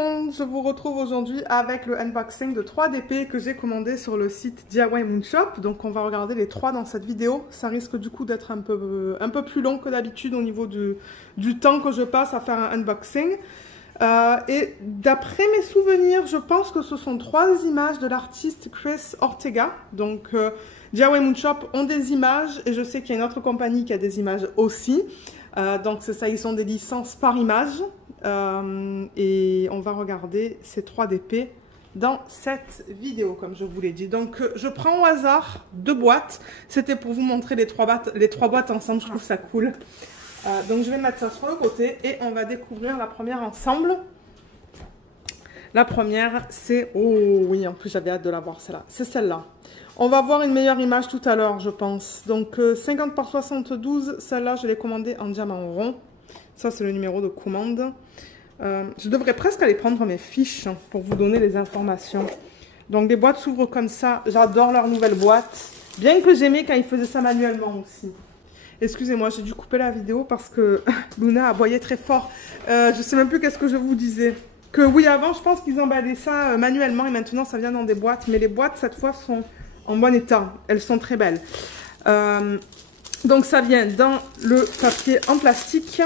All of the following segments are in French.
monde, je vous retrouve aujourd'hui avec le unboxing de 3 DP que j'ai commandé sur le site DIY Moon Shop. Donc on va regarder les 3 dans cette vidéo. Ça risque du coup d'être un peu plus long que d'habitude au niveau du temps que je passe à faire un unboxing. Et d'après mes souvenirs, je pense que ce sont 3 images de l'artiste Chris Ortega. Donc DIY Moon Shop ont des images et je sais qu'il y a une autre compagnie qui a des images aussi. Donc c'est ça, ils sont des licences par image. Et on va regarder ces 3 DP dans cette vidéo, comme je vous l'ai dit. Donc je prends au hasard 2 boîtes. C'était pour vous montrer les 3 boîtes ensemble, je trouve ça cool. Donc je vais mettre ça sur le côté et on va découvrir la première ensemble. La première, c'est... Oh oui, en plus j'avais hâte de la voir celle-là. C'est celle-là. On va voir une meilleure image tout à l'heure, je pense. Donc 50 par 72, celle-là je l'ai commandée en diamant rond. Ça c'est le numéro de commande. Je devrais presque aller prendre mes fiches pour vous donner les informations. Donc les boîtes s'ouvrent comme ça. J'adore leur nouvelle boîte. Bien que j'aimais quand ils faisaient ça manuellement aussi. Excusez-moi, j'ai dû couper la vidéo parce que Luna aboyait très fort. Je ne sais même plus qu'est-ce que je vous disais. Que oui, avant, je pense qu'ils emballaient ça manuellement et maintenant, ça vient dans des boîtes. Mais les boîtes, cette fois, sont en bon état. Elles sont très belles. Donc, ça vient dans le papier en plastique.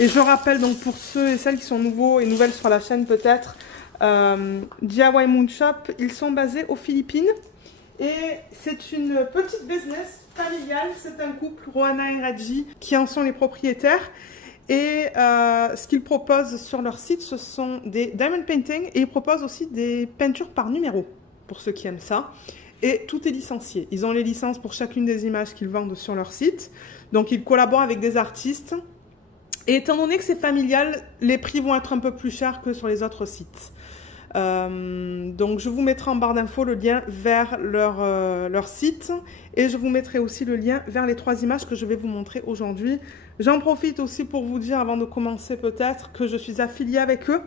Et je rappelle, donc pour ceux et celles qui sont nouveaux et nouvelles sur la chaîne peut-être, DIY Moon Shop, ils sont basés aux Philippines. Et c'est une petite business familiale, c'est un couple, Rohana et Reggie, qui en sont les propriétaires. Et ce qu'ils proposent sur leur site, ce sont des diamond painting et ils proposent aussi des peintures par numéro, pour ceux qui aiment ça. Et tout est licencié. Ils ont les licences pour chacune des images qu'ils vendent sur leur site. Donc ils collaborent avec des artistes. Et étant donné que c'est familial, les prix vont être un peu plus chers que sur les autres sites. Donc je vous mettrai en barre d'infos le lien vers leur site et je vous mettrai aussi le lien vers les 3 images que je vais vous montrer aujourd'hui. J'en profite aussi pour vous dire avant de commencer peut-être que je suis affiliée avec eux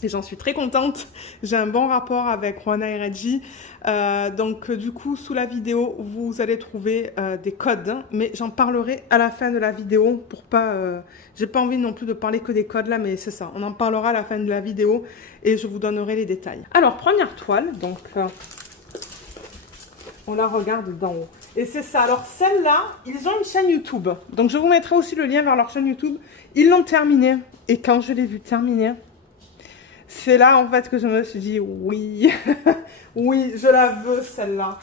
et j'en suis très contente. J'ai un bon rapport avec Rohana et Reggie. Donc du coup sous la vidéo vous allez trouver des codes, mais j'en parlerai à la fin de la vidéo pour pas... j'ai pas envie non plus de parler que des codes là, mais c'est ça. On en parlera à la fin de la vidéo et je vous donnerai les détails. Alors première toile, donc on la regarde d'en haut. Et c'est ça. Alors celle-là, ils ont une chaîne YouTube. Donc je vous mettrai aussi le lien vers leur chaîne YouTube. Ils l'ont terminée. Et quand je l'ai vue terminée, c'est là en fait que je me suis dit oui, oui, je la veux celle-là.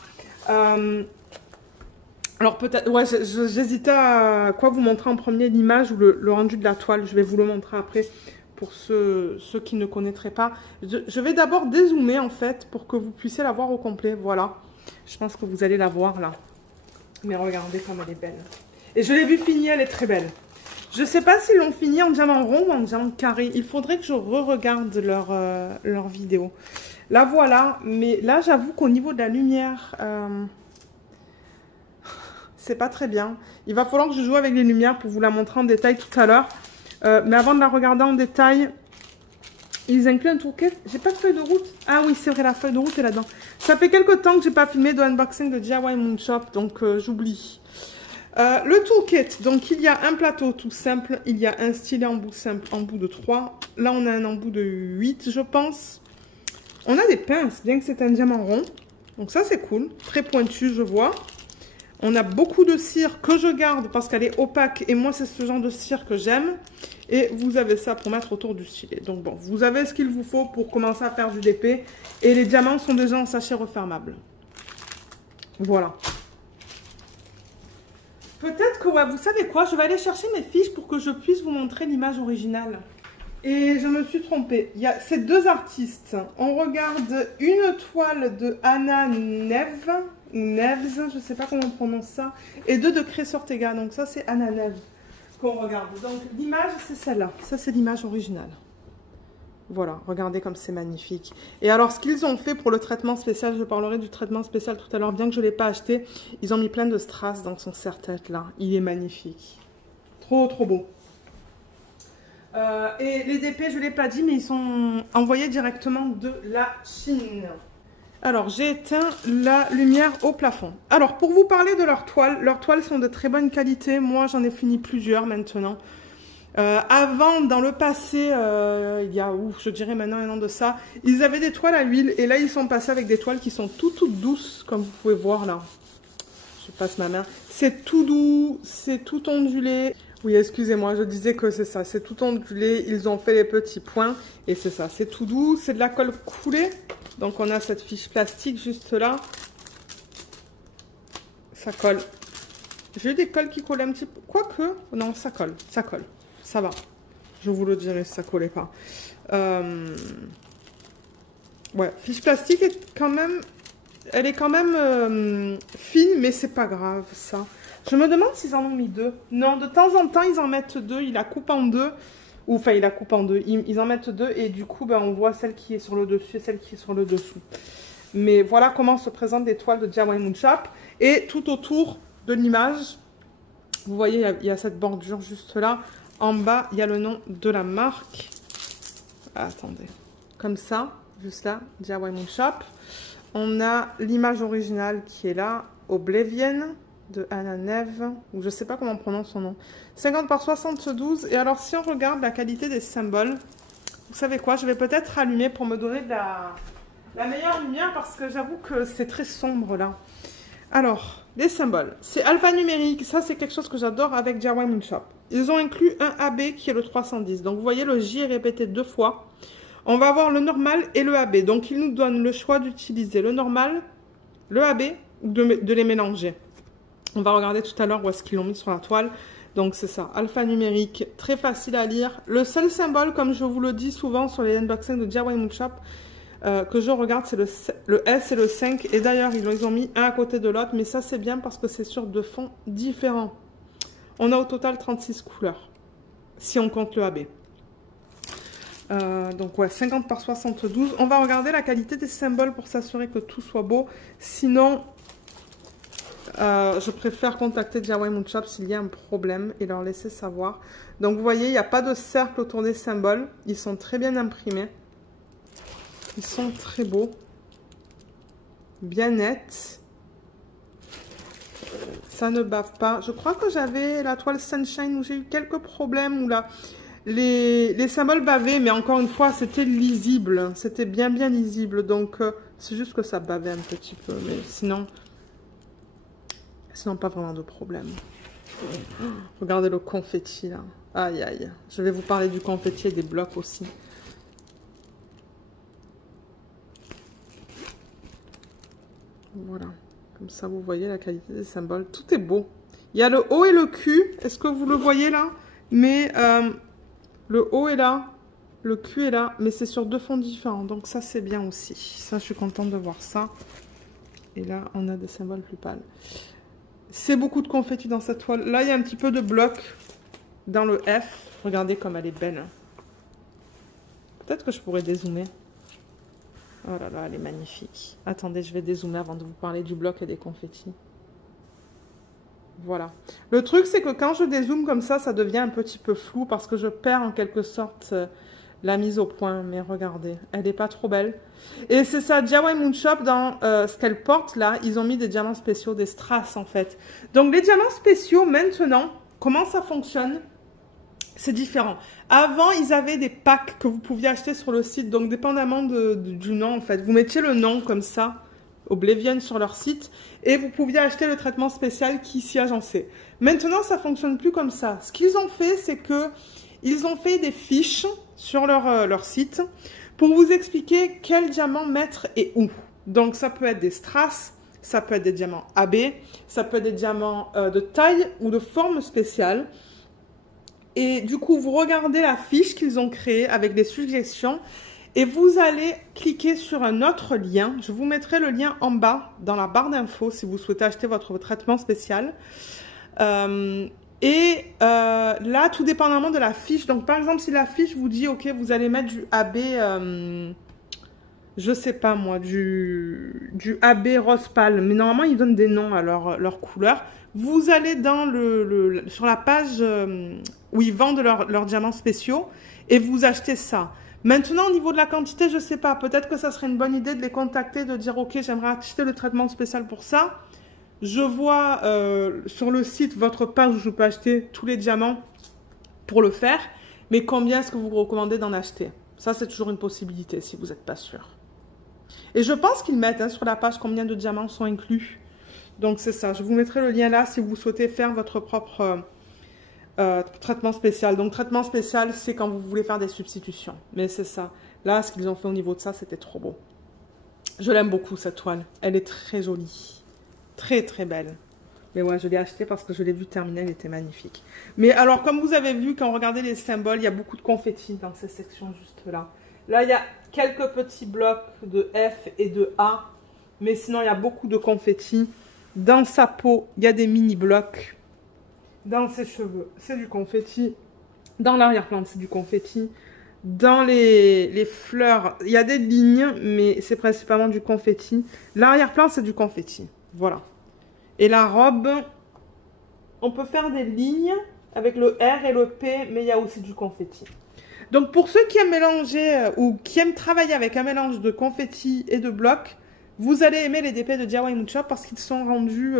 Alors peut-être, ouais, j'hésitais à quoi vous montrer en premier, l'image ou le rendu de la toile. Je vais vous le montrer après pour ceux qui ne connaîtraient pas. Je vais d'abord dézoomer en fait pour que vous puissiez la voir au complet. Voilà, je pense que vous allez la voir là. Mais regardez comme elle est belle. Et je l'ai vue finie, elle est très belle. Je ne sais pas s'ils l'ont fini en diamant rond ou en diamant carré. Il faudrait que je re-regarde leur vidéo. La voilà, mais là j'avoue qu'au niveau de la lumière, c'est pas très bien. Il va falloir que je joue avec les lumières pour vous la montrer en détail tout à l'heure. Mais avant de la regarder en détail, ils incluent un toolkit. J'ai pas de feuille de route. Ah oui, c'est vrai, la feuille de route est là-dedans. Ça fait quelques temps que j'ai pas filmé de unboxing de DIY Moon Shop, donc j'oublie. Le toolkit, donc il y a un plateau tout simple, il y a un stylet en bout simple, en bout de 3. Là, on a un embout de 8, je pense. On a des pinces, bien que c'est un diamant rond. Donc ça, c'est cool. Très pointu, je vois. On a beaucoup de cire que je garde parce qu'elle est opaque. Et moi, c'est ce genre de cire que j'aime. Et vous avez ça pour mettre autour du stylet. Donc bon, vous avez ce qu'il vous faut pour commencer à faire du DP. Et les diamants sont déjà en sachet refermable. Voilà. Peut-être que, ouais, vous savez quoi, je vais aller chercher mes fiches pour que je puisse vous montrer l'image originale. Et je me suis trompée. Il y a ces 2 artistes. On regarde une toile de Anna Neves, je ne sais pas comment on prononce ça, et 2 de Chris Ortega. Donc ça, c'est Anna Neves qu'on regarde. Donc l'image, c'est celle-là. Ça, c'est l'image originale. Voilà, regardez comme c'est magnifique. Et alors, ce qu'ils ont fait pour le traitement spécial, je parlerai du traitement spécial tout à l'heure, bien que je ne l'ai pas acheté, ils ont mis plein de strass dans son serre-tête, là. Il est magnifique. Trop, trop beau. Et les DP, je ne l'ai pas dit, mais ils sont envoyés directement de la Chine. Alors, j'ai éteint la lumière au plafond. Alors, pour vous parler de leurs toiles sont de très bonne qualité. Moi, j'en ai fini plusieurs maintenant. Avant, dans le passé, il y a, je dirais maintenant un an de ça, ils avaient des toiles à l'huile et là ils sont passés avec des toiles qui sont toutes douces, comme vous pouvez voir là. Je passe ma main. C'est tout doux, c'est tout ondulé. Oui, excusez-moi, je disais que c'est ça, c'est tout ondulé. Ils ont fait les petits points et c'est ça, c'est tout doux. C'est de la colle coulée. Donc on a cette fiche plastique juste là. Ça colle. J'ai eu des colles qui collent un petit peu. Quoique, non, ça colle, ça colle. Ça va. Je vous le dirai si ça collait pas. Ouais, fiche plastique est quand même... Elle est quand même fine, mais c'est pas grave, ça. Je me demande s'ils en ont mis deux. Non, de temps en temps, ils en mettent deux. Ils la coupent en deux. Ou, enfin, ils la coupent en deux. Ils en mettent deux. Et du coup, ben, on voit celle qui est sur le dessus et celle qui est sur le dessous. Mais voilà comment se présentent les toiles de DIY Moon Shop. Et tout autour de l'image, vous voyez, il y a cette bordure juste là. En bas, il y a le nom de la marque. Attendez. Comme ça, juste là, DIY Moon Shop. On a l'image originale qui est là, Oblivion, de Anna Neve, ou je ne sais pas comment on prononce son nom. 50 par 72. Et alors, si on regarde la qualité des symboles, vous savez quoi, je vais peut-être rallumer pour me donner de la meilleure lumière, parce que j'avoue que c'est très sombre là. Alors, les symboles. C'est alphanumérique. Ça, c'est quelque chose que j'adore avec DIY Moon Shop. Ils ont inclus un AB qui est le 310. Donc, vous voyez, le J est répété 2 fois. On va avoir le normal et le AB. Donc, il nous donne le choix d'utiliser le normal, le AB, ou de les mélanger. On va regarder tout à l'heure où est-ce qu'ils l'ont mis sur la toile. Donc, c'est ça. Alphanumérique, très facile à lire. Le seul symbole, comme je vous le dis souvent sur les unboxings de DIY Moon Shop, que je regarde, c'est le S et le 5. Et d'ailleurs, ils ont mis un à côté de l'autre. Mais ça, c'est bien parce que c'est sur 2 fonds différents. On a au total 36 couleurs, si on compte le AB. Donc ouais, 50 par 72. On va regarder la qualité des symboles pour s'assurer que tout soit beau. Sinon, je préfère contacter DIY Moon Shop s'il y a un problème et leur laisser savoir. Donc vous voyez, il n'y a pas de cercle autour des symboles. Ils sont très bien imprimés. Ils sont très beaux. Bien nets. Ça ne bave pas. Je crois que j'avais la toile Sunshine où j'ai eu quelques problèmes. Où là, les symboles bavaient, mais encore une fois, c'était lisible. C'était bien lisible. Donc, c'est juste que ça bavait un petit peu. Mais sinon, pas vraiment de problème. Regardez le confetti là. Aïe, aïe. Je vais vous parler du confetti et des blocs aussi. Voilà. Comme ça, vous voyez la qualité des symboles. Tout est beau. Il y a le O et le Q. Est-ce que vous le voyez là? Mais le O est là. Le Q est là. Mais c'est sur 2 fonds différents. Donc ça, c'est bien aussi. Ça, je suis contente de voir ça. Et là, on a des symboles plus pâles. C'est beaucoup de confetti dans cette toile. Là, il y a un petit peu de bloc dans le F. Regardez comme elle est belle. Peut-être que je pourrais dézoomer. Oh là là, elle est magnifique. Attendez, je vais dézoomer avant de vous parler du bloc et des confettis. Voilà. Le truc, c'est que quand je dézoome comme ça devient un petit peu flou parce que je perds en quelque sorte la mise au point. Mais regardez, elle n'est pas trop belle. Et c'est ça, DIY Moon Shop, dans ce qu'elle porte là, ils ont mis des diamants spéciaux, des strass en fait. Donc les diamants spéciaux, maintenant, comment ça fonctionne ? C'est différent. Avant, ils avaient des packs que vous pouviez acheter sur le site. Donc, dépendamment du nom, en fait. Vous mettiez le nom comme ça, Oblivion, sur leur site. Et vous pouviez acheter le traitement spécial qui s'y agençait. Maintenant, ça fonctionne plus comme ça. Ce qu'ils ont fait, c'est que ils ont fait des fiches sur leur site pour vous expliquer quel diamant mettre et où. Donc, ça peut être des strass, ça peut être des diamants AB, ça peut être des diamants de taille ou de forme spéciale. Et du coup, vous regardez la fiche qu'ils ont créée avec des suggestions et vous allez cliquer sur un autre lien. Je vous mettrai le lien en bas dans la barre d'infos si vous souhaitez acheter votre traitement spécial. Là, tout dépendamment de la fiche. Donc, par exemple, si la fiche vous dit, OK, vous allez mettre du AB, je sais pas moi, du AB rose pâle. Mais normalement, ils donnent des noms à leur couleur. Vous allez dans sur la page où ils vendent leurs diamants spéciaux et vous achetez ça. Maintenant, au niveau de la quantité, je ne sais pas. Peut-être que ça serait une bonne idée de les contacter, de dire « Ok, j'aimerais acheter le traitement spécial pour ça. Je vois sur le site votre page où je peux acheter tous les diamants pour le faire, mais combien est-ce que vous recommandez d'en acheter? Ça, c'est toujours une possibilité si vous n'êtes pas sûr. Et je pense qu'ils mettent hein, sur la page combien de diamants sont inclus. Donc, c'est ça. Je vous mettrai le lien là si vous souhaitez faire votre propre traitement spécial. Donc, traitement spécial, c'est quand vous voulez faire des substitutions. Mais c'est ça. Là, ce qu'ils ont fait au niveau de ça, c'était trop beau. Je l'aime beaucoup, cette toile. Elle est très jolie. Très, très belle. Mais ouais, je l'ai achetée parce que je l'ai vue terminée, elle était magnifique. Mais alors, comme vous avez vu, quand vous regardez les symboles, il y a beaucoup de confettis dans ces sections juste là. Là, il y a quelques petits blocs de F et de A. Mais sinon, il y a beaucoup de confettis. Dans sa peau, il y a des mini-blocs. Dans ses cheveux, c'est du confetti. Dans l'arrière-plan, c'est du confetti. Dans les fleurs, il y a des lignes, mais c'est principalement du confetti. L'arrière-plan, c'est du confetti. Voilà. Et la robe, on peut faire des lignes avec le R et le P, mais il y a aussi du confetti. Donc, pour ceux qui aiment mélanger ou qui aiment travailler avec un mélange de confetti et de blocs, vous allez aimer les DP de DIY Moon Shop parce qu'ils sont rendus...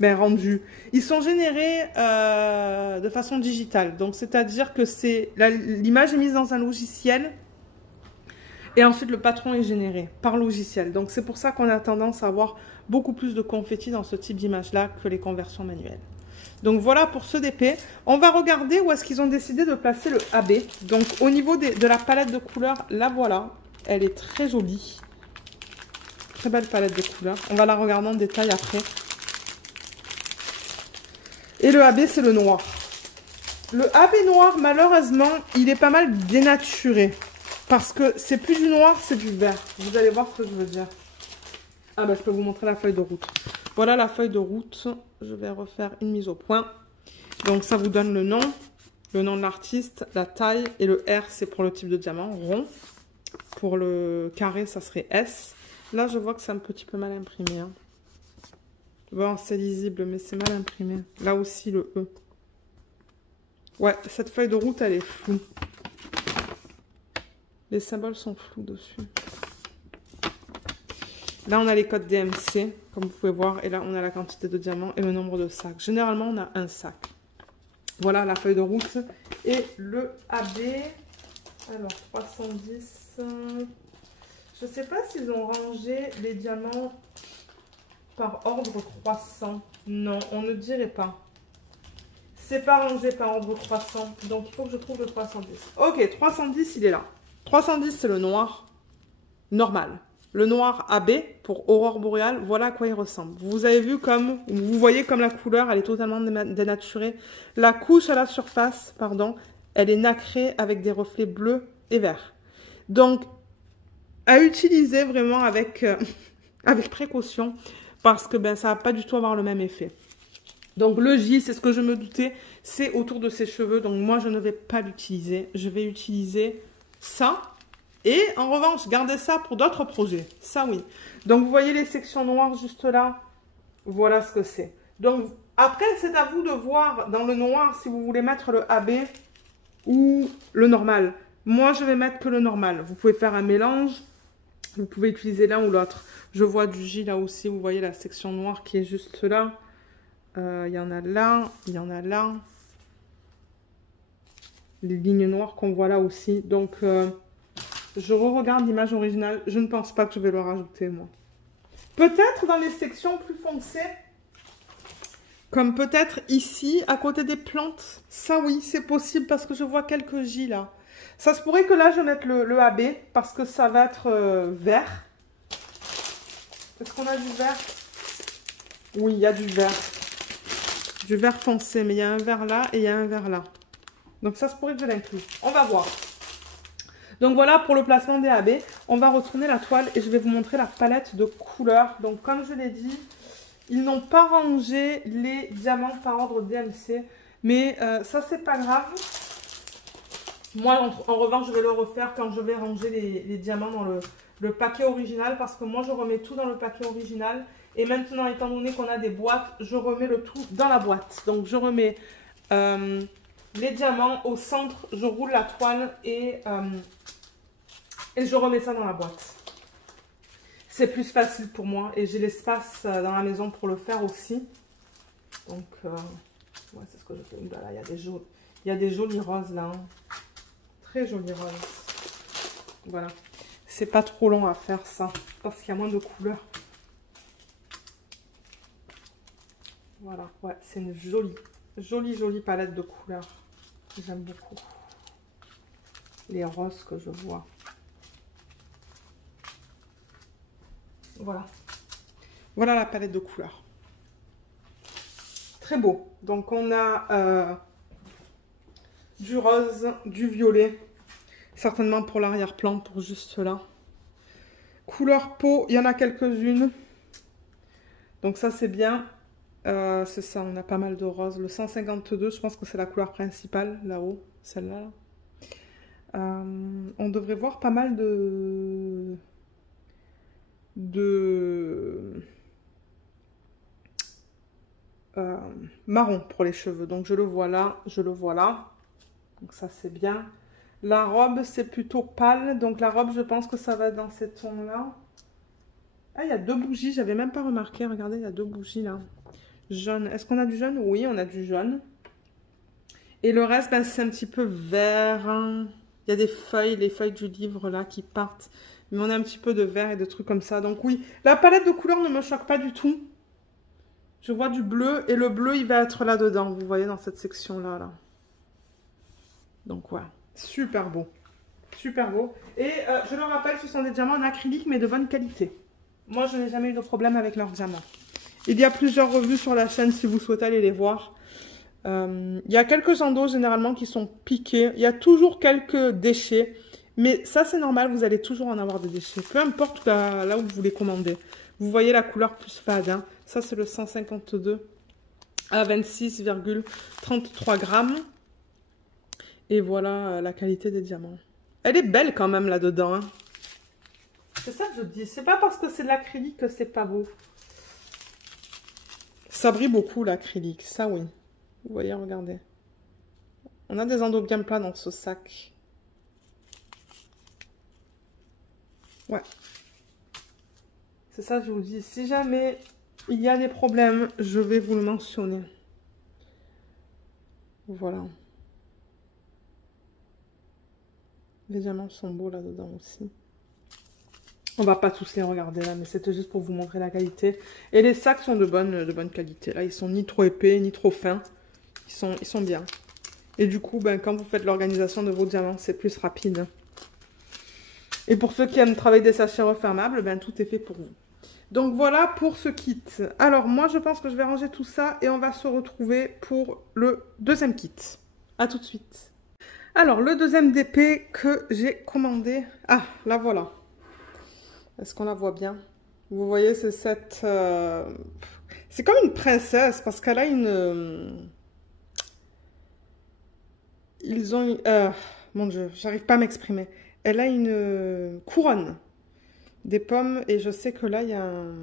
Ils sont générés de façon digitale. Donc, c'est-à-dire que l'image est mise dans un logiciel et ensuite le patron est généré par logiciel. Donc, c'est pour ça qu'on a tendance à avoir beaucoup plus de confetti dans ce type d'image-là que les conversions manuelles. Donc, voilà pour ce DP. On va regarder où est-ce qu'ils ont décidé de placer le AB. Donc, au niveau de la palette de couleurs, la voilà. Elle est très jolie. Très belle palette de couleurs. On va la regarder en détail après. Et le AB, c'est le noir. Le AB noir, malheureusement, il est pas mal dénaturé. Parce que c'est plus du noir, c'est du vert. Vous allez voir ce que je veux dire. Ah bah, je peux vous montrer la feuille de route. Voilà la feuille de route. Je vais refaire une mise au point. Donc, ça vous donne le nom de l'artiste, la taille. Et le R, c'est pour le type de diamant, rond. Pour le carré, ça serait S. Là, je vois que c'est un petit peu mal imprimé. Hein. Bon, c'est lisible, mais c'est mal imprimé. Là aussi, le E. Ouais, cette feuille de route, elle est floue. Les symboles sont flous dessus. Là, on a les codes DMC, comme vous pouvez voir. Et là, on a la quantité de diamants et le nombre de sacs. Généralement, on a un sac. Voilà la feuille de route. Et le AB. Alors, 310. Je ne sais pas s'ils ont rangé les diamants par ordre croissant. Non, on ne dirait pas. C'est pas rangé par ordre croissant. Donc, il faut que je trouve le 310. Ok, 310, il est là. 310, c'est le noir normal. Le noir AB pour Aurore Boréale, voilà à quoi il ressemble. Vous avez vu comme, vous voyez comme la couleur, elle est totalement dénaturée. La couche à la surface, pardon, elle est nacrée avec des reflets bleus et verts. Donc, à utiliser vraiment avec, avec précaution parce que ben, ça va pas du tout avoir le même effet. Donc, le J, c'est ce que je me doutais, c'est autour de ses cheveux. Donc, moi, je ne vais pas l'utiliser. Je vais utiliser ça. Et en revanche, gardez ça pour d'autres projets. Ça, oui. Donc, vous voyez les sections noires juste là. Voilà ce que c'est. Donc, après, c'est à vous de voir dans le noir si vous voulez mettre le AB ou le normal. Moi, je vais mettre que le normal. Vous pouvez faire un mélange. Vous pouvez utiliser l'un ou l'autre. Je vois du J là aussi. Vous voyez la section noire qui est juste là. Il y en a là. Il y en a là. Les lignes noires qu'on voit là aussi. Donc... je re-regarde l'image originale. Je ne pense pas que je vais le rajouter, moi. Peut-être dans les sections plus foncées. Comme peut-être ici, à côté des plantes. Ça, oui, c'est possible parce que je vois quelques J, là. Ça se pourrait que là, je mette le AB parce que ça va être vert. Est-ce qu'on a du vert? Oui, il y a du vert. Du vert foncé, mais il y a un vert là et il y a un vert là. Donc, ça se pourrait que je l'inclue. On va voir. Donc voilà pour le placement des AB. On va retourner la toile et je vais vous montrer la palette de couleurs. Donc comme je l'ai dit, ils n'ont pas rangé les diamants par ordre DMC. Mais ça, c'est pas grave. Moi, en revanche, je vais le refaire quand je vais ranger les diamants dans le paquet original. Parce que moi, je remets tout dans le paquet original. Et maintenant, étant donné qu'on a des boîtes, je remets le tout dans la boîte. Donc je remets les diamants au centre. Je roule la toile et je remets ça dans la boîte. C'est plus facile pour moi et j'ai l'espace dans la maison pour le faire aussi. Donc Ouais, c'est ce que je fais. Là, il y a des jolis roses là. Hein. Très jolis roses. Voilà. C'est pas trop long à faire ça. Parce qu'il y a moins de couleurs. Voilà. Ouais, c'est une jolie palette de couleurs. J'aime beaucoup. Les roses que je vois. Voilà. Voilà la palette de couleurs. Très beau. Donc on a du rose, du violet. Certainement pour l'arrière-plan, pour juste là. Couleur peau, il y en a quelques-unes. Donc ça c'est bien. C'est ça, on a pas mal de rose. Le 152, je pense que c'est la couleur principale, là-haut. Celle-là. On devrait voir pas mal de marron pour les cheveux. Donc je le vois là, je le vois là. Donc ça c'est bien. La robe c'est plutôt pâle. Donc la robe je pense que ça va être dans ces tons-là. Ah il y a 2 bougies, j'avais même pas remarqué. Regardez, il y a 2 bougies là. Jaune. Est-ce qu'on a du jaune? Oui, on a du jaune. Et le reste, ben, c'est un petit peu vert. Hein. Il y a des feuilles, les feuilles du livre là qui partent. Mais on a un petit peu de vert et de trucs comme ça. Donc oui, la palette de couleurs ne me choque pas du tout. Je vois du bleu et le bleu, il va être là-dedans. Vous voyez dans cette section-là. Là. Donc voilà, super beau. Super beau. Et je le rappelle, ce sont des diamants en acrylique mais de bonne qualité. Moi, je n'ai jamais eu de problème avec leurs diamants. Il y a plusieurs revues sur la chaîne si vous souhaitez aller les voir. Il y a quelques endos généralement qui sont piqués. Il y a toujours quelques déchets. Mais ça, c'est normal, vous allez toujours en avoir des déchets. Peu importe là où vous les commandez. Vous voyez la couleur plus fade. Hein. Ça, c'est le 152 à 26,33 grammes. Et voilà la qualité des diamants. Elle est belle quand même là-dedans. Hein. C'est ça que je dis. C'est pas parce que c'est de l'acrylique que c'est pas beau. Ça brille beaucoup l'acrylique, ça oui. Vous voyez, regardez. On a des endos bien plats dans ce sac. Ouais. C'est ça que je vous dis. Si jamais il y a des problèmes, je vais vous le mentionner. Voilà. Les diamants sont beaux là-dedans aussi. On va pas tous les regarder là, mais c'était juste pour vous montrer la qualité. Et les sacs sont de bonne qualité. Là, ils sont ni trop épais, ni trop fins. Ils sont bien. Et du coup, ben, quand vous faites l'organisation de vos diamants, c'est plus rapide. Et pour ceux qui aiment travailler des sachets refermables, ben, tout est fait pour vous. Donc voilà pour ce kit. Alors moi, je pense que je vais ranger tout ça et on va se retrouver pour le deuxième kit. A tout de suite. Alors, le deuxième d'épée que j'ai commandé. Ah, la voilà. Est-ce qu'on la voit bien? Vous voyez, c'est cette... C'est comme une princesse parce qu'elle a une... Ils ont... Mon Dieu, j'arrive pas à m'exprimer. Elle a une couronne. Des pommes. Et je sais que là, il y a un...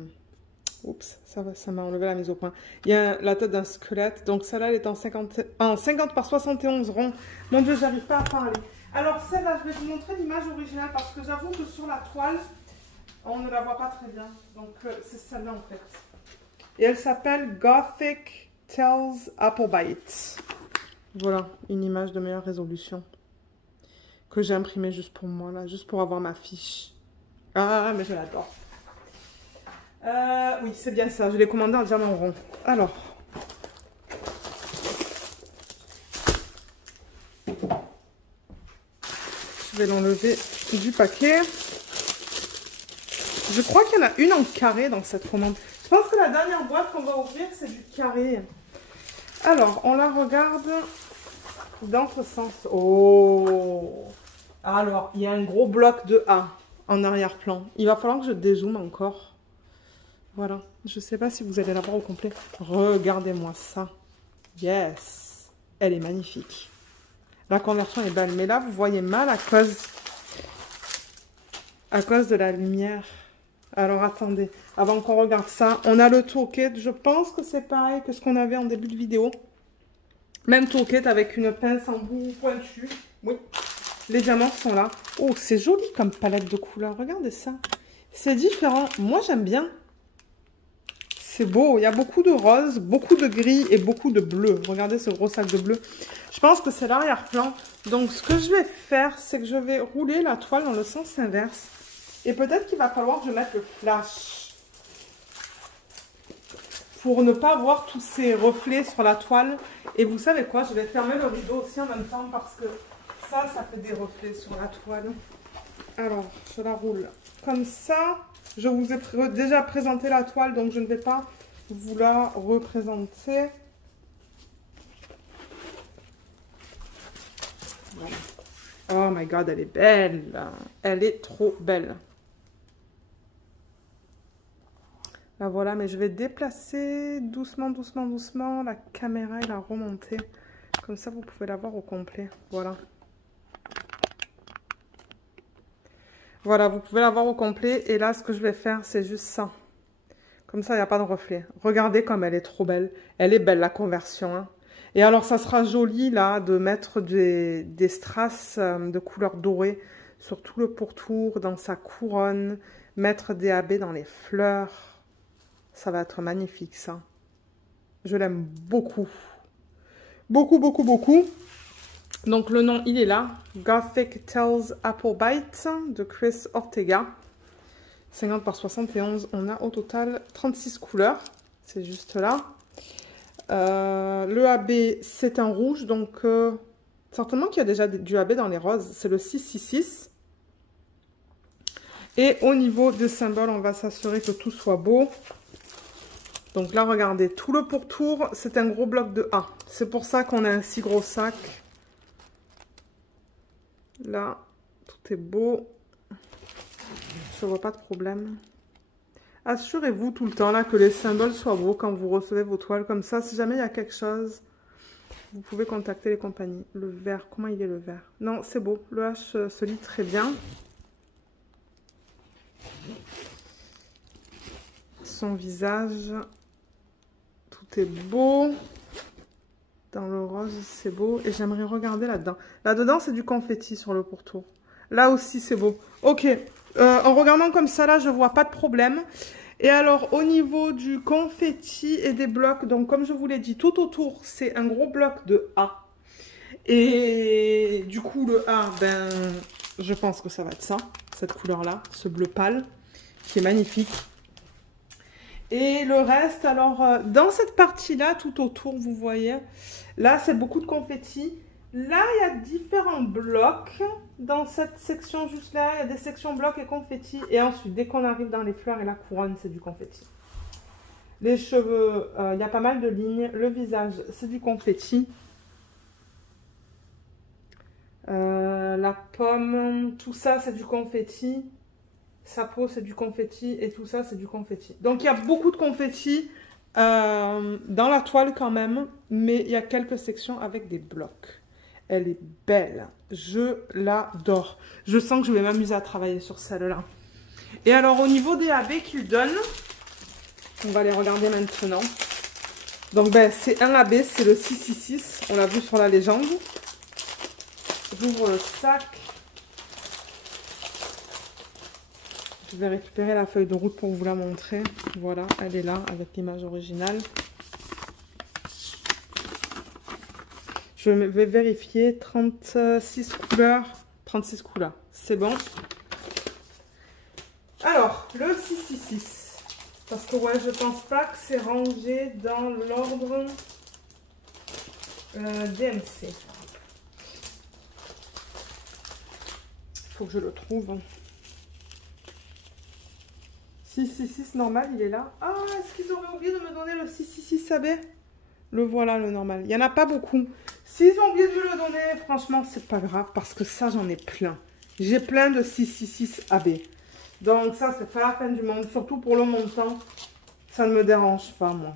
Oups, ça m'a enlevé la mise au point. Il y a la tête d'un squelette. Donc celle-là, elle est en 50 par 71 ronds. Mon Dieu, j'arrive pas à parler. Alors celle-là, je vais vous montrer l'image originale parce que j'avoue que sur la toile... On ne la voit pas très bien. Donc, c'est celle-là, en fait. Et elle s'appelle Gothic Tales Applebite. Voilà, une image de meilleure résolution. Que j'ai imprimée juste pour moi, là. Juste pour avoir ma fiche. Ah, mais je l'adore. Oui, c'est bien ça. Je l'ai commandé en diamant rond. Alors. Je vais l'enlever du paquet. Je crois qu'il y en a une en carré dans cette commande. Je pense que la dernière boîte qu'on va ouvrir, c'est du carré. Alors, on la regarde dans ce sens. Oh! Alors, il y a un gros bloc de A en arrière-plan. Il va falloir que je dézoome encore. Voilà. Je ne sais pas si vous allez la voir au complet. Regardez-moi ça. Yes! Elle est magnifique. La conversion est belle. Mais là, vous voyez mal à cause de la lumière. Alors, attendez. Avant qu'on regarde ça, on a le toolkit. Je pense que c'est pareil que ce qu'on avait en début de vidéo. Même toolkit avec une pince en bout pointue. Oui. Les diamants sont là. Oh, c'est joli comme palette de couleurs. Regardez ça. C'est différent. Moi, j'aime bien. C'est beau, il y a beaucoup de rose, beaucoup de gris et beaucoup de bleu. Regardez ce gros sac de bleu. Je pense que c'est l'arrière-plan. Donc ce que je vais faire, c'est que je vais rouler la toile dans le sens inverse. Et peut-être qu'il va falloir que je mette le flash. Pour ne pas voir tous ces reflets sur la toile. Et vous savez quoi, je vais fermer le rideau aussi en même temps parce que ça fait des reflets sur la toile. Alors, je la roule comme ça. Je vous ai déjà présenté la toile, donc je ne vais pas vous la représenter. Voilà. Oh my god, elle est belle. Elle est trop belle. Là, voilà, mais je vais déplacer doucement, doucement, doucement la caméra et la remonter. Comme ça, vous pouvez la voir au complet. Voilà. Voilà, vous pouvez la voir au complet. Et là, ce que je vais faire, c'est juste ça. Comme ça, il n'y a pas de reflet. Regardez comme elle est trop belle. Elle est belle, la conversion. Hein. Et alors, ça sera joli, là, de mettre des strass de couleur dorée sur tout le pourtour, dans sa couronne. Mettre des AB dans les fleurs. Ça va être magnifique, ça. Je l'aime beaucoup. Beaucoup, beaucoup, beaucoup. Donc, le nom, il est là. Gothic Tales Apple Bite de Chris Ortega. 50 par 71. On a au total 36 couleurs. C'est juste là. Le AB, c'est un rouge. Donc, certainement qu'il y a déjà du AB dans les roses. C'est le 666. Et au niveau des symboles, on va s'assurer que tout soit beau. Donc là, regardez. Tout le pourtour, c'est un gros bloc de A. C'est pour ça qu'on a un si gros sac. Là, tout est beau. Je vois pas de problème. Assurez-vous tout le temps là que les symboles soient beaux quand vous recevez vos toiles comme ça. Si jamais il y a quelque chose, vous pouvez contacter les compagnies. Le vert, comment il est le vert? Non, c'est beau. Le H se lit très bien. Son visage, tout est beau. Dans le rose, c'est beau. Et j'aimerais regarder là-dedans. Là-dedans, c'est du confetti sur le pourtour. Là aussi, c'est beau. Ok. En regardant comme ça, là, je vois pas de problème. Et alors, au niveau du confetti et des blocs, donc comme je vous l'ai dit, tout autour, c'est un gros bloc de A. Et du coup, le A, ben, je pense que ça va être ça. Cette couleur-là, ce bleu pâle, qui est magnifique. Et le reste, alors, dans cette partie-là, tout autour, vous voyez, là, c'est beaucoup de confettis. Là, il y a différents blocs. Dans cette section juste là, il y a des sections blocs et confettis. Et ensuite, dès qu'on arrive dans les fleurs et la couronne, c'est du confetti. Les cheveux, il y a pas mal de lignes. Le visage, c'est du confetti. La pomme, tout ça, c'est du confetti. Sa peau, c'est du confetti. Et tout ça, c'est du confetti. Donc, il y a beaucoup de confetti dans la toile quand même. Mais il y a quelques sections avec des blocs. Elle est belle. Je l'adore. Je sens que je vais m'amuser à travailler sur celle-là. Et alors, au niveau des AB qu'il donne, on va les regarder maintenant. Donc, ben, c'est un AB, c'est le 666. On l'a vu sur la légende. J'ouvre le sac. Je vais récupérer la feuille de route pour vous la montrer. Voilà, elle est là avec l'image originale. Je vais vérifier 36 couleurs. 36 couleurs, c'est bon. Alors, le 666. Parce que ouais, je pense pas que c'est rangé dans l'ordre DMC. Il faut que je le trouve. 666 normal, il est là. Ah, est-ce qu'ils auraient oublié de me donner le 666 AB? Le voilà, le normal. Il n'y en a pas beaucoup. S'ils ont oublié de me le donner, franchement, c'est pas grave. Parce que ça, j'en ai plein. J'ai plein de 666 AB. Donc ça, c'est pas la fin du monde. Surtout pour le montant. Ça ne me dérange pas, moi.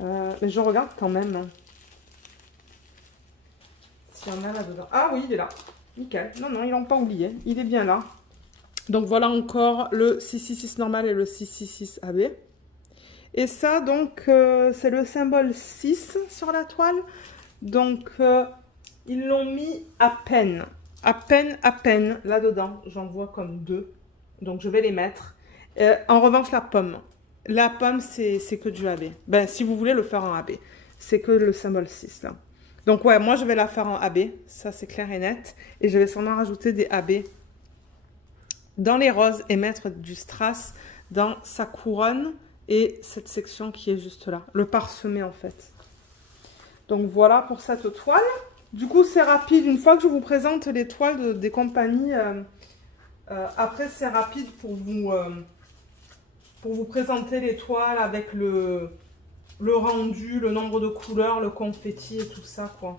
Mais je regarde quand même. Hein. S'il y en a là-dedans. Ah oui, il est là. Nickel. Non, non, ils l'ont pas oublié. Il est bien là. Donc voilà encore le 666 normal et le 666 AB. Et ça, donc, c'est le symbole 6 sur la toile. Donc, ils l'ont mis à peine. À peine, là-dedans. J'en vois comme 2. Donc, je vais les mettre. En revanche, la pomme. La pomme, c'est que du AB. Ben, si vous voulez le faire en AB. C'est que le symbole 6, là. Donc, ouais, moi, je vais la faire en AB. Ça, c'est clair et net. Et je vais sûrement rajouter des AB dans les roses et mettre du strass dans sa couronne et cette section qui est juste là. Le parsemé, en fait. Donc, voilà pour cette toile. Du coup, c'est rapide. Une fois que je vous présente les toiles des compagnies, après, c'est rapide pour vous présenter les toiles avec le rendu, le nombre de couleurs, le confetti et tout ça, quoi.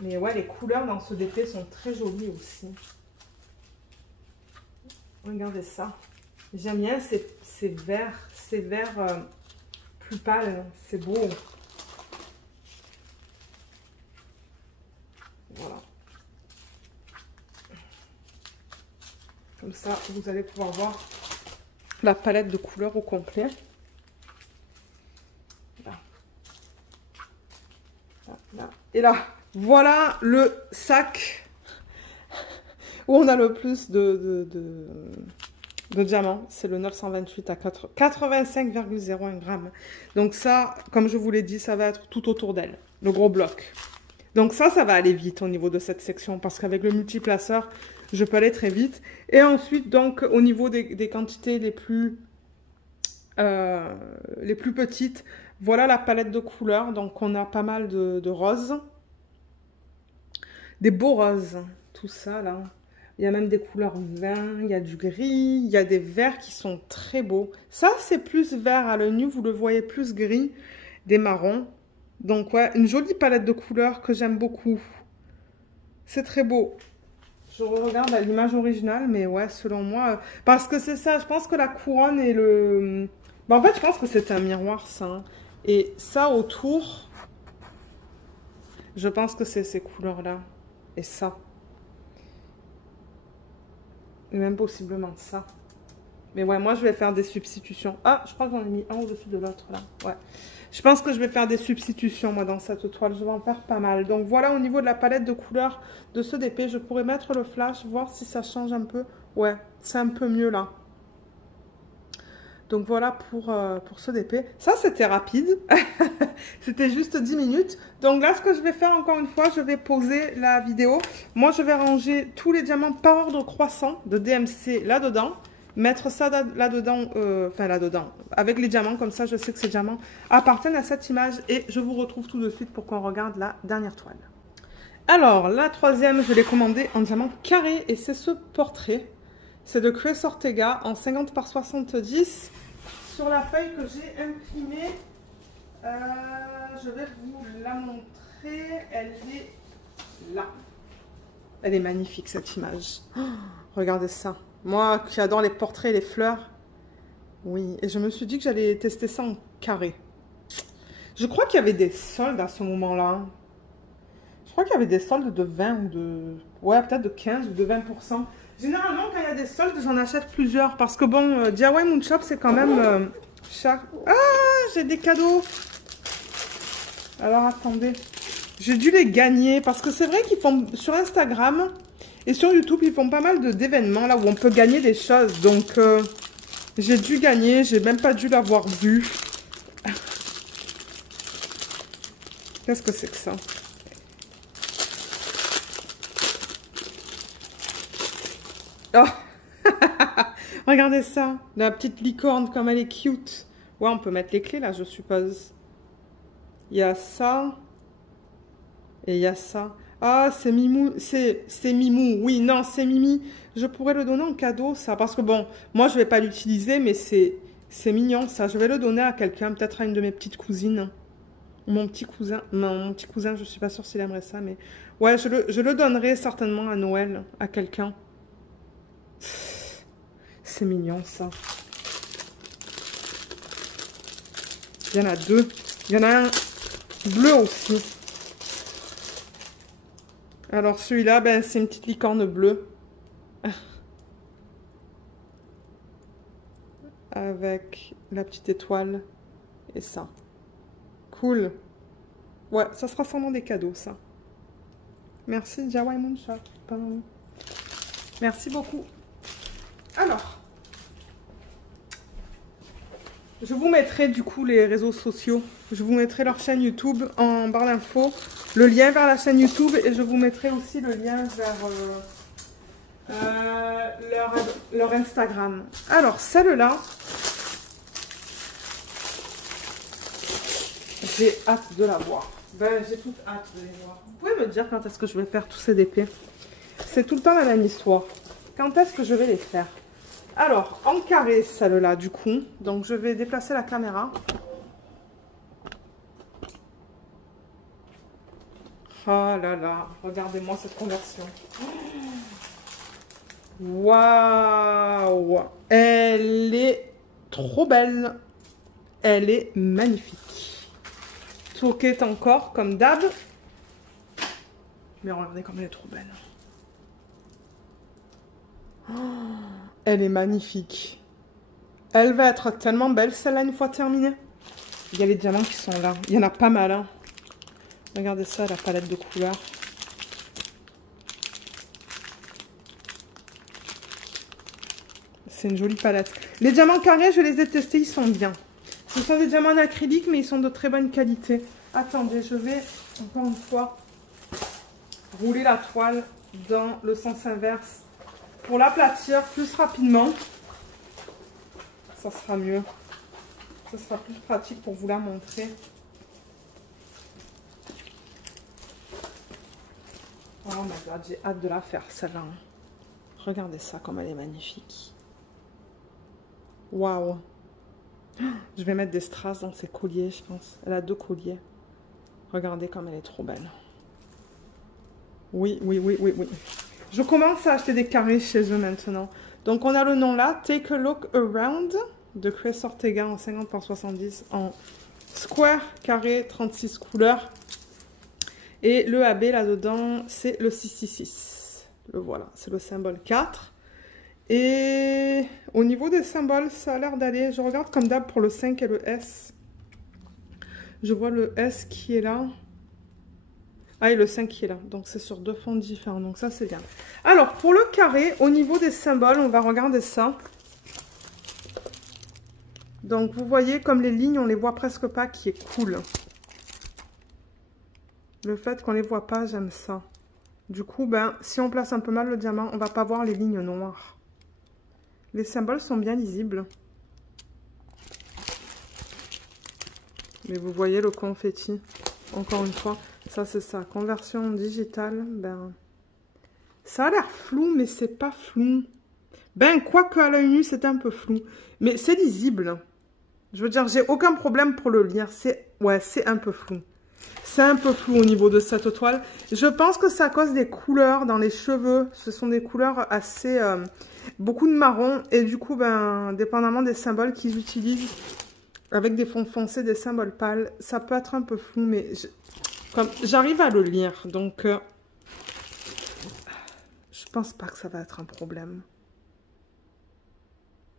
Mais ouais, les couleurs dans ce DP sont très jolies aussi. Regardez ça. J'aime bien ces verts plus pâles. C'est beau. Voilà. Comme ça, vous allez pouvoir voir la palette de couleurs au complet. Là. Là, là. Et là, voilà le sac où on a le plus de diamants. C'est le 928 à 85,01 grammes. Donc ça, comme je vous l'ai dit, ça va être tout autour d'elle, le gros bloc. Donc ça va aller vite au niveau de cette section parce qu'avec le multiplaceur, je peux aller très vite. Et ensuite, donc, au niveau des quantités les plus petites, voilà la palette de couleurs. Donc, on a pas mal de roses. Des beaux roses, tout ça, là. Il y a même des couleurs vin, il y a du gris, il y a des verts qui sont très beaux. Ça, c'est plus vert à l'œil nu, vous le voyez plus gris, des marrons. Donc, ouais, une jolie palette de couleurs que j'aime beaucoup. C'est très beau. Je regarde à l'image originale, mais ouais, selon moi... parce que c'est ça, je pense que la couronne et le... en fait, je pense que c'est un miroir, ça. Hein. Et ça, autour, je pense que c'est ces couleurs-là. Et ça. Et même possiblement ça. Mais ouais, moi, je vais faire des substitutions. Ah, je crois que j'en ai mis un au-dessus de l'autre, là. Ouais. Je pense que je vais faire des substitutions, moi, dans cette toile. Je vais en faire pas mal. Donc, voilà, au niveau de la palette de couleurs de ce DP, je pourrais mettre le flash, voir si ça change un peu. Ouais, c'est un peu mieux, là. Donc, voilà pour ce DP. Ça, c'était rapide. C'était juste 10 minutes. Donc, là, ce que je vais faire, encore une fois, je vais poser la vidéo. Moi, je vais ranger tous les diamants par ordre croissant de DMC là-dedans. Mettre ça là-dedans, là-dedans, avec les diamants, comme ça je sais que ces diamants appartiennent à cette image et je vous retrouve tout de suite pour qu'on regarde la dernière toile. Alors, la troisième, je l'ai commandée en diamant carré et c'est ce portrait. C'est de Chris Ortega en 50 par 70. Sur la feuille que j'ai imprimée, je vais vous la montrer, elle est là. Elle est magnifique cette image. Oh, regardez ça. Moi qui adore les portraits et les fleurs. Oui, et je me suis dit que j'allais tester ça en carré. Je crois qu'il y avait des soldes à ce moment-là. Je crois qu'il y avait des soldes de 20 ou de... ouais, peut-être de 15 ou de 20%. Généralement, quand il y a des soldes, j'en achète plusieurs. Parce que bon, DIY Moon Shop, c'est quand même cher. Ah, j'ai des cadeaux. Alors, attendez. J'ai dû les gagner. Parce que c'est vrai qu'ils font sur Instagram... et sur YouTube, ils font pas mal d'événements là où on peut gagner des choses. Donc, j'ai dû gagner. J'ai même pas dû l'avoir vu. Qu'est-ce que c'est que ça? Oh regardez ça. La petite licorne, comme elle est cute. Ouais, on peut mettre les clés là, je suppose. Il y a ça. Et il y a ça. Ah, c'est Mimou, c'est Mimou, oui, non, c'est Mimi. Je pourrais le donner en cadeau, ça, parce que bon, moi, je vais pas l'utiliser, mais c'est mignon, ça. Je vais le donner à quelqu'un, peut-être à une de mes petites cousines. Mon petit cousin, non, mon petit cousin, je suis pas sûre s'il aimerait ça, mais... ouais, je le donnerai certainement à Noël, à quelqu'un. C'est mignon, ça. Il y en a deux. Il y en a un bleu aussi. Alors celui-là, ben, c'est une petite licorne bleue. Avec la petite étoile et ça. Cool. Ouais, ça sera sûrement des cadeaux, ça. Merci, DIY Moon Shop. Merci beaucoup. Alors. Je vous mettrai du coup les réseaux sociaux. Je vous mettrai leur chaîne YouTube en barre d'infos. Le lien vers la chaîne YouTube et je vous mettrai aussi le lien vers leur Instagram. Alors celle-là, j'ai hâte de la voir. Ben, j'ai toute hâte de les voir. Vous pouvez me dire quand est-ce que je vais faire tous ces DP? C'est tout le temps la même histoire. Quand est-ce que je vais les faire? Alors, en carré, celle-là, du coup. Donc, je vais déplacer la caméra. Oh là là, regardez-moi cette conversion. Waouh! Elle est trop belle. Elle est magnifique. Toquette encore, comme d'hab. Mais regardez comme elle est trop belle. Oh, elle est magnifique. Elle va être tellement belle, celle-là, une fois terminée. Il y a les diamants qui sont là. Il y en a pas mal, hein. Regardez ça, la palette de couleurs. C'est une jolie palette. Les diamants carrés, je les ai testés, ils sont bien. Ce sont des diamants en acrylique, mais ils sont de très bonne qualité. Attendez, je vais, encore une fois, rouler la toile dans le sens inverse. Pour l'aplatir plus rapidement, ça sera mieux. Ce sera plus pratique pour vous la montrer. Oh my god, j'ai hâte de la faire celle-là. Regardez ça comme elle est magnifique. Waouh. Je vais mettre des strass dans ses colliers, je pense. Elle a 2 colliers. Regardez comme elle est trop belle. Oui, oui, oui, oui, oui. Je commence à acheter des carrés chez eux maintenant. Donc, on a le nom là, Take a Look Around, de Chris Ortega en 50 par 70, en square, carré, 36 couleurs. Et le AB là-dedans, c'est le 666. Le voilà, c'est le symbole 4. Et au niveau des symboles, ça a l'air d'aller. Je regarde comme d'hab pour le 5 et le S. Je vois le S qui est là. Ah, et le 5 qui est là. Donc, c'est sur 2 fonds différents. Donc, ça, c'est bien. Alors, pour le carré, au niveau des symboles, on va regarder ça. Donc, vous voyez, comme les lignes, on les voit presque pas, qui est cool. Le fait qu'on les voit pas, j'aime ça. Du coup, ben, si on place un peu mal le diamant, on va pas voir les lignes noires. Les symboles sont bien lisibles. Mais vous voyez le confetti. Encore une fois, ça c'est ça. Conversion digitale, ben... Ça a l'air flou, mais c'est pas flou. Ben, quoique à l'œil nu, c'est un peu flou. Mais c'est lisible. Je veux dire, j'ai aucun problème pour le lire. Ouais, c'est un peu flou. C'est un peu flou au niveau de cette toile. Je pense que c'est à cause des couleurs dans les cheveux. Ce sont des couleurs assez... beaucoup de marron. Et du coup, ben, dépendamment des symboles qu'ils utilisent, avec des fonds foncés, des symboles pâles, ça peut être un peu flou, mais j'arrive à le lire. Donc, je pense pas que ça va être un problème.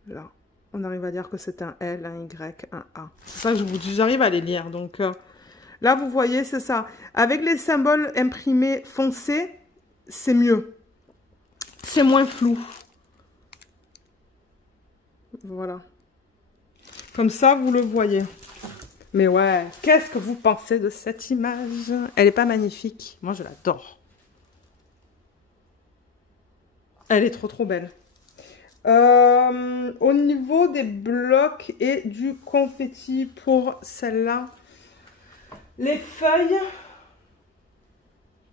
Là, on arrive à dire que c'est un L, un Y, un A. C'est ça que je vous dis, j'arrive à les lire. Donc, là, vous voyez, c'est ça. Avec les symboles imprimés foncés, c'est mieux. C'est moins flou. Voilà. Comme ça, vous le voyez. Mais ouais, qu'est-ce que vous pensez de cette image? Elle n'est pas magnifique. Moi, je l'adore. Elle est trop, trop belle. Au niveau des blocs et du confetti pour celle-là, les feuilles,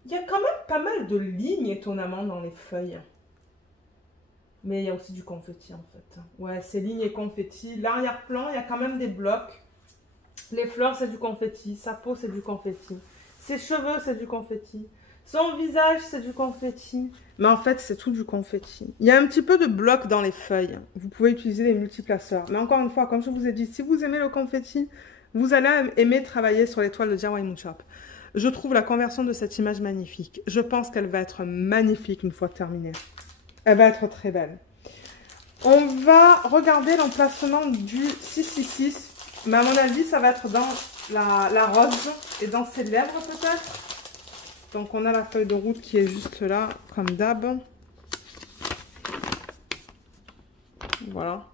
il y a quand même pas mal de lignes, étonnamment, dans les feuilles. Mais il y a aussi du confetti, en fait. Ouais, c'est lignes et confetti. L'arrière-plan, il y a quand même des blocs. Les fleurs, c'est du confetti. Sa peau, c'est du confetti. Ses cheveux, c'est du confetti. Son visage, c'est du confetti. Mais en fait, c'est tout du confetti. Il y a un petit peu de blocs dans les feuilles. Vous pouvez utiliser les multiplaceurs. Mais encore une fois, comme je vous ai dit, si vous aimez le confetti, vous allez aimer travailler sur l'étoile de DIY Moon Shop. Je trouve la conversion de cette image magnifique. Je pense qu'elle va être magnifique une fois terminée. Elle va être très belle. On va regarder l'emplacement du 666. Mais à mon avis, ça va être dans la rose et dans ses lèvres peut-être. Donc, on a la feuille de route qui est juste là, comme d'hab. Voilà.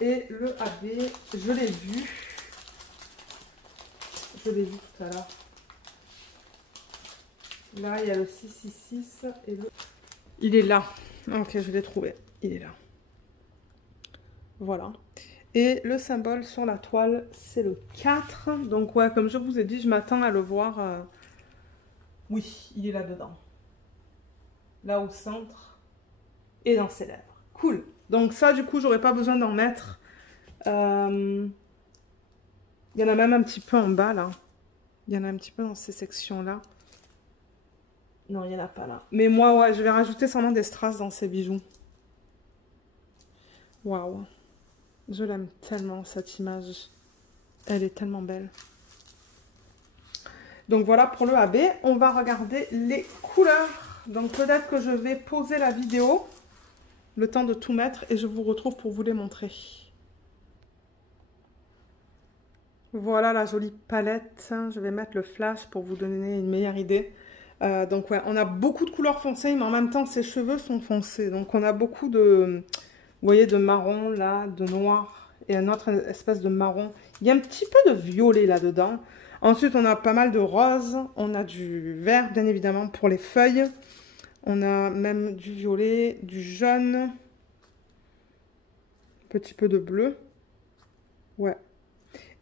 Et le AB, je l'ai vu. Je l'ai vu tout à l'heure. Là, il y a le 666 et le... Il est là. Ok, je l'ai trouvé. Il est là. Voilà. Et le symbole sur la toile, c'est le 4. Donc ouais, comme je vous ai dit, je m'attends à le voir. Oui, il est là-dedans. Là au centre. Et dans ses lèvres. Cool. Donc ça, du coup, j'aurais pas besoin d'en mettre. Il y en a même un petit peu en bas, là. Il y en a un petit peu dans ces sections-là. Non, il n'y en a pas là. Mais moi, ouais, je vais rajouter sûrement des strass dans ces bijoux. Waouh. Je l'aime tellement, cette image. Elle est tellement belle. Donc voilà pour le AB. On va regarder les couleurs. Donc peut-être que je vais poser la vidéo, le temps de tout mettre, et je vous retrouve pour vous les montrer. Voilà la jolie palette. Je vais mettre le flash pour vous donner une meilleure idée. Donc ouais, on a beaucoup de couleurs foncées, mais en même temps, ses cheveux sont foncés. Donc on a beaucoup de, vous voyez, de marron là, de noir et un autre espèce de marron. Il y a un petit peu de violet là-dedans. Ensuite, on a pas mal de rose. On a du vert, bien évidemment, pour les feuilles. On a même du violet, du jaune. Un petit peu de bleu. Ouais.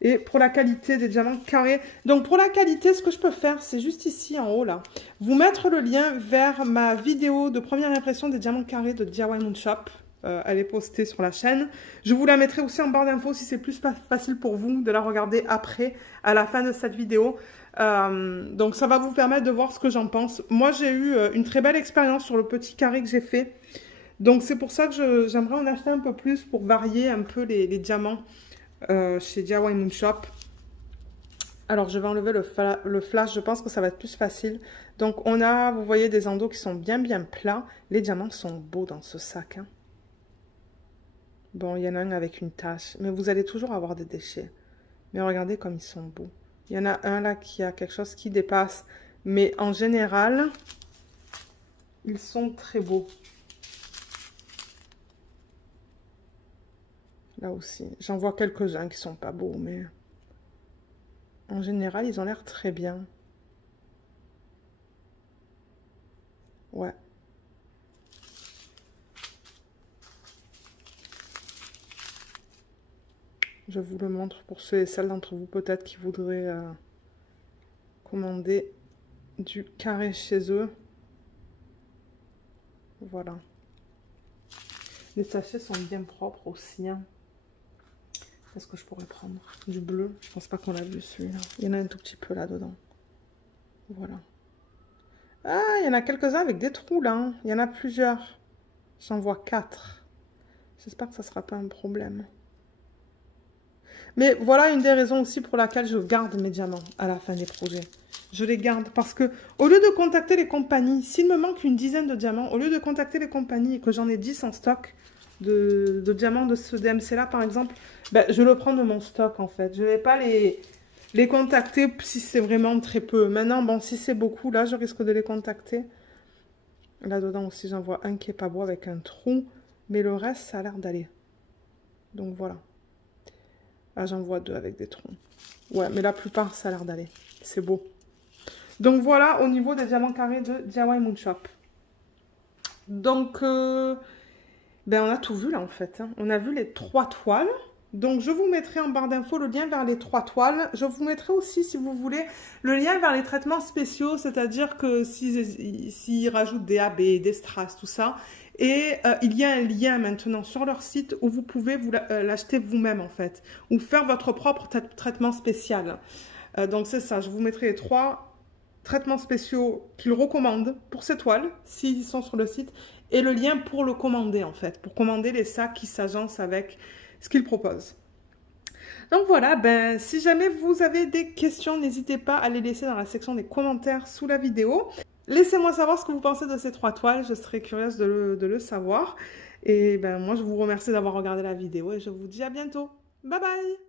Et pour la qualité des diamants carrés, donc pour la qualité, ce que je peux faire, c'est juste ici en haut là, vous mettre le lien vers ma vidéo de première impression des diamants carrés de DIY Moon Shop. Elle est postée sur la chaîne. Je vous la mettrai aussi en barre d'infos si c'est plus facile pour vous de la regarder après, à la fin de cette vidéo. Donc ça va vous permettre de voir ce que j'en pense. Moi j'ai eu une très belle expérience sur le petit carré que j'ai fait. Donc c'est pour ça que j'aimerais en acheter un peu plus pour varier un peu les diamants. Chez DIY Moon Shop. Alors je vais enlever le flash, je pense que ça va être plus facile. Donc on a, vous voyez, des endos qui sont bien plats. Les diamants sont beaux dans ce sac, hein. Bon, il y en a un avec une tache, mais vous allez toujours avoir des déchets. Mais regardez comme ils sont beaux. Il y en a un là qui a quelque chose qui dépasse, mais en général ils sont très beaux. Là aussi, j'en vois quelques-uns qui sont pas beaux, mais en général, ils ont l'air très bien. Ouais. Je vous le montre pour ceux et celles d'entre vous peut-être qui voudraient commander du carré chez eux. Voilà. Les sachets sont bien propres aussi, hein. Qu'est-ce que je pourrais prendre? Du bleu. Je pense pas qu'on l'a vu celui-là. Il y en a un tout petit peu là-dedans. Voilà. Ah, il y en a quelques-uns avec des trous là, hein. Il y en a plusieurs. J'en vois 4. J'espère que ça sera pas un problème. Mais voilà une des raisons aussi pour laquelle je garde mes diamants à la fin des projets. Je les garde parce que au lieu de contacter les compagnies, s'il me manque une dizaine de diamants, au lieu de contacter les compagnies et que j'en ai 10 en stock, de diamants de ce DMC là par exemple, ben, je le prends de mon stock en fait. Je ne vais pas les contacter si c'est vraiment très peu. Maintenant, bon, si c'est beaucoup, là je risque de les contacter. Là dedans aussi j'en vois un qui est pas beau avec un trou, mais le reste ça a l'air d'aller. Donc voilà. Là j'en vois 2 avec des trous. Ouais, mais la plupart ça a l'air d'aller. C'est beau. Donc voilà au niveau des diamants carrés de DIY Moon Shop. Donc ben, on a tout vu là en fait, hein. On a vu les 3 toiles. Donc je vous mettrai en barre d'infos le lien vers les 3 toiles. Je vous mettrai aussi, si vous voulez, le lien vers les traitements spéciaux. C'est-à-dire que s'ils rajoutent des AB, des strass, tout ça. Et il y a un lien maintenant sur leur site où vous pouvez l'acheter vous-même en fait. Ou faire votre propre traitement spécial. Donc c'est ça, je vous mettrai les 3 traitements spéciaux qu'ils recommandent pour ces toiles, s'ils sont sur le site. Et le lien pour le commander en fait, pour commander les sacs qui s'agencent avec ce qu'ils proposent. Donc voilà, ben, si jamais vous avez des questions, n'hésitez pas à les laisser dans la section des commentaires sous la vidéo. Laissez-moi savoir ce que vous pensez de ces 3 toiles, je serais curieuse de le savoir. Et ben, moi je vous remercie d'avoir regardé la vidéo et je vous dis à bientôt. Bye bye!